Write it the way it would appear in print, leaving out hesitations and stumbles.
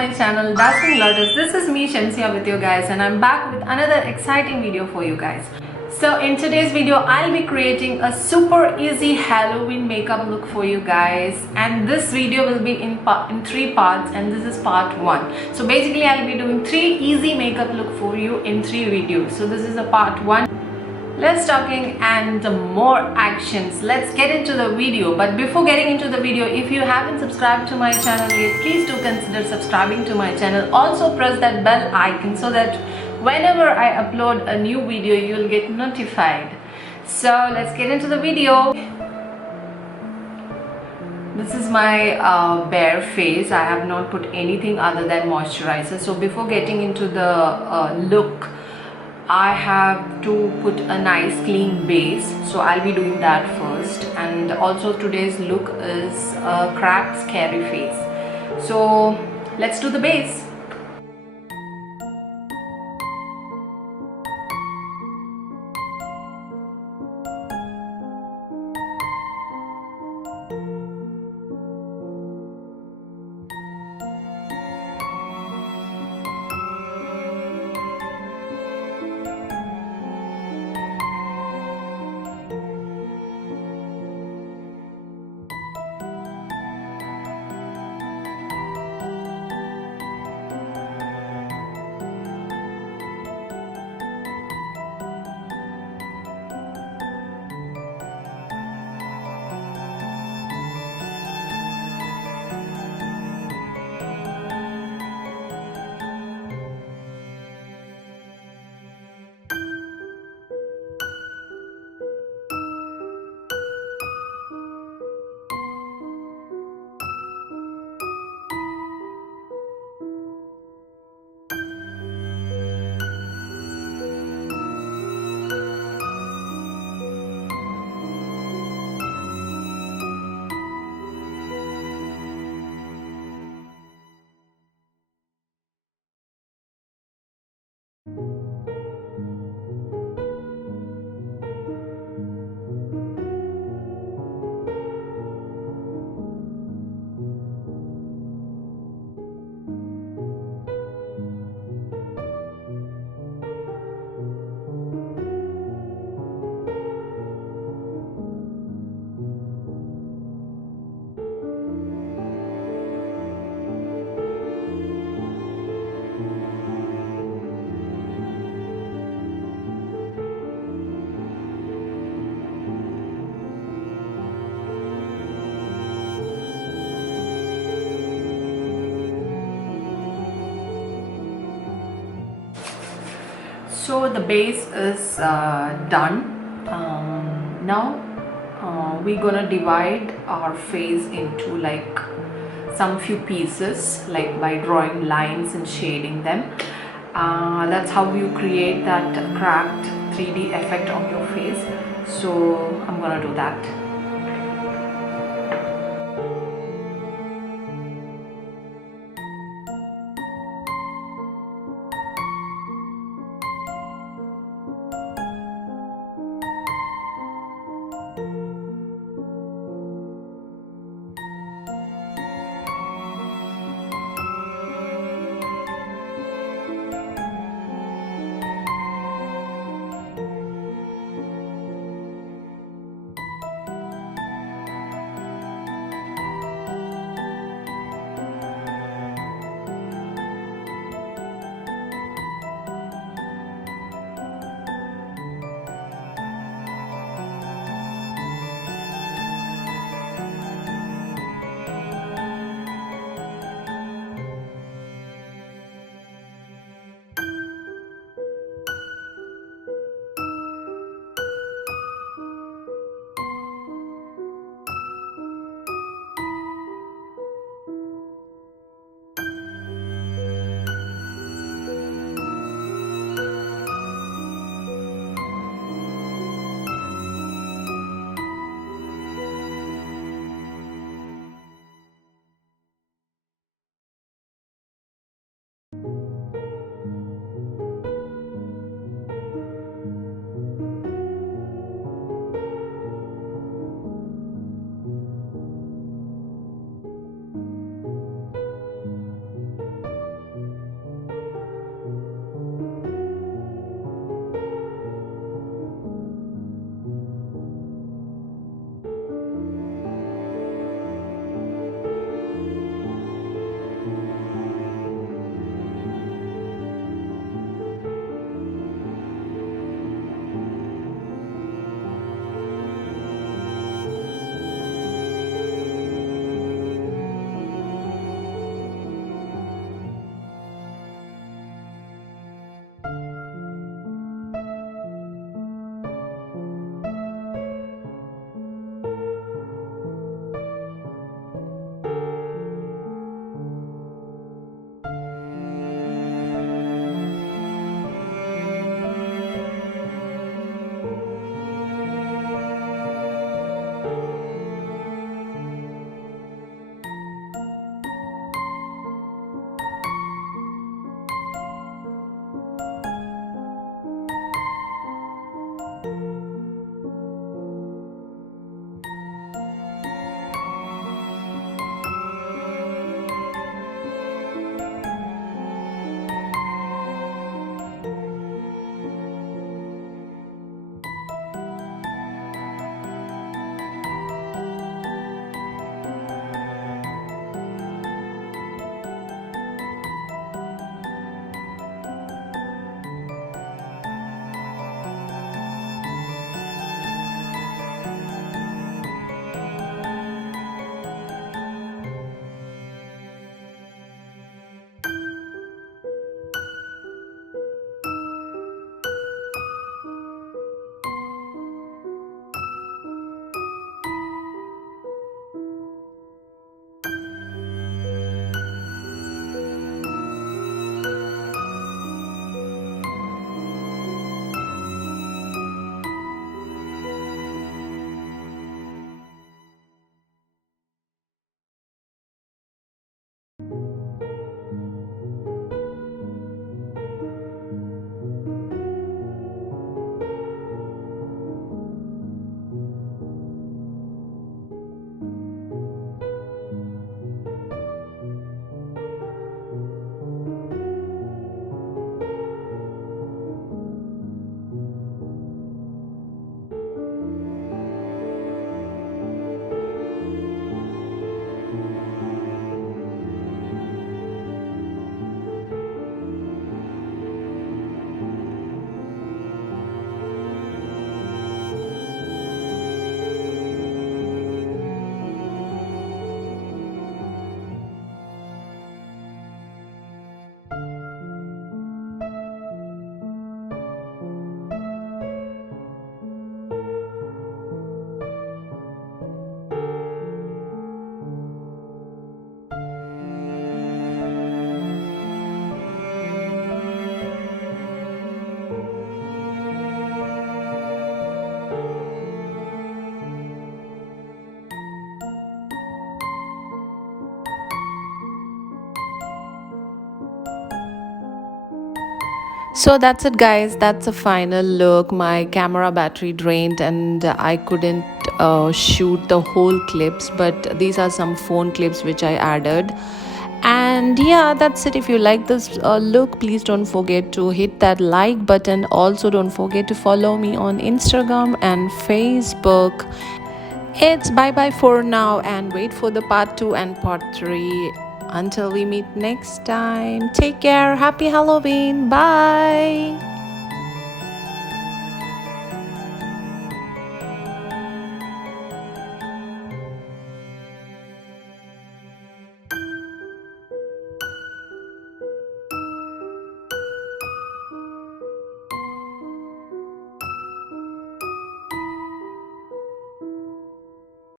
my channel Dazzlers. This is me Shamsia with you guys, and I'm back with another exciting video for you guys. So in today's video I'll be creating a super easy Halloween makeup look for you guys, and this video will be in 3 parts, and this is part 1. So basically I'll be doing 3 easy makeup look for you in 3 videos. So this is a part 1. Less talking and more actions. Let's get into the video. But before getting into the video, if you haven't subscribed to my channel yet, please do consider subscribing to my channel. Also press that bell icon so that whenever I upload a new video, you'll get notified. So let's get into the video. This is my bare face. I have not put anything other than moisturizer. So before getting into the look, I have to put a nice clean base, so I'll be doing that first. And also today's look is a cracked scary face. So let's do the base. So the base is done. Now we're gonna divide our face into like some few pieces, like by drawing lines and shading them. That's how you create that cracked 3D effect on your face. So I'm gonna do that. So that's it, guys. That's a final look. My camera battery drained and I couldn't shoot the whole clips, but these are some phone clips which I added. And yeah, that's it. If you like this look, please don't forget to hit that like button. Also, don't forget to follow me on Instagram and Facebook. It's bye bye for now, and wait for the part 2 and part 3. Until we meet next time, take care. Happy Halloween. Bye.